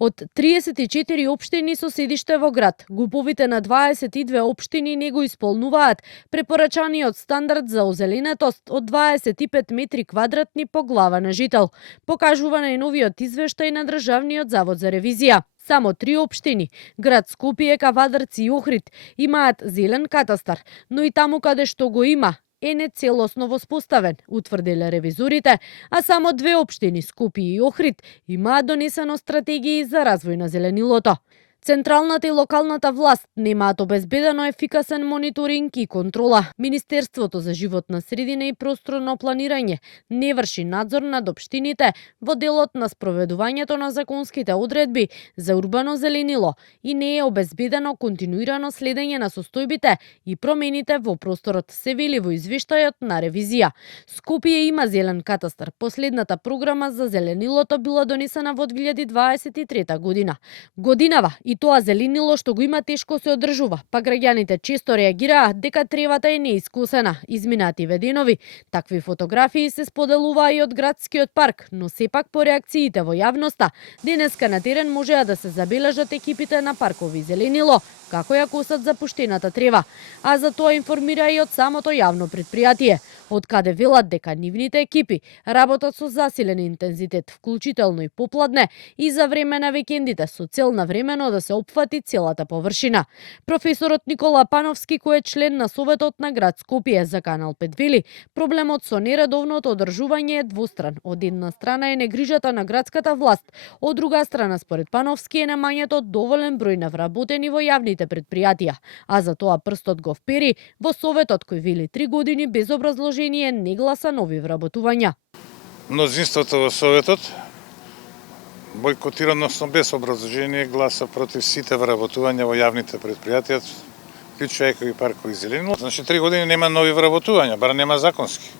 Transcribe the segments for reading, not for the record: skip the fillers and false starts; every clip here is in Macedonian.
Од 34 општини со седиште во град, ГУП-овите на 22 општини не го исполнуваат препорачаниот стандард за озеленетост од 25 метри квадратни по глава на жител, покажува најновиот извештај на Државниот завод за ревизија. Само 3 општини, град Скопје, Кавадарци и Охрид, имаат зелен катастар, но и таму каде што го има, е нецелосно воспоставен, утврдиле ревизорите, а само 2 општини, Скопје и Охрид, имаат донесено стратегии за развој на зеленилото. Централната и локалната власт немаат обезбедено ефикасен мониторинг и контрола. Министерството за животна средина и просторно планирање не врши надзор над општините во делот на спроведувањето на законските одредби за урбано зеленило и не е обезбедено континуирано следење на состојбите и промените во просторот, се вели во извештајот на ревизија. Скопје има зелен катастар. Последната програма за зеленилото била донесена во 2023 година. Годинава и тоа зеленило што го има тешко се одржува, па граѓаните често реагираат дека тревата е неискусена. Изминативе денови такви фотографии се споделуваа и од градскиот парк, но сепак по реакциите во јавноста, денеска на терен можеа да се забележат екипите на паркови зеленило, како ја косат запуштената трева, а за тоа информира и од самото јавно претпријатие, од каде велат дека нивните екипи работат со засилен интензитет, вклучително и попладне и за време на викендите, со цел навремено да се опфати целата површина. Професорот Никола Пановски, кој е член на Советот на град Скопје за Канал 5, вели, проблемот со нередовното одржување е двостран. Од една страна е негрижата на градската власт, од друга страна според Пановски е немањето доволен број на вработени во јавните предпријатија, а за тоа прстот го впери во Советот кој вели 3 години без образложение не гласа нови вработувања. Мнозинството во Советот бойкотира, односно без образложение, гласа против сите вработувања во јавните предпријатија, вклучувајќи и паркови зеленило. Значи 3 години нема нови вработувања, бар нема законски.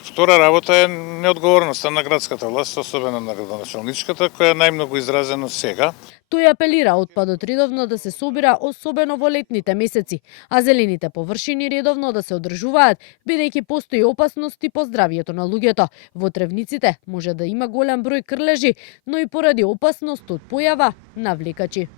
Втора работа е неодговорноста на градската власт, особено на градоначалничката, која е најмногу изразено сега. Тој апелира отпадот редовно да се собира, особено во летните месеци, а зелените површини редовно да се одржуваат, бидејќи постои опасности по здравјето на луѓето. Во тревниците може да има голем број крлежи, но и поради опасност од појава на влекачи.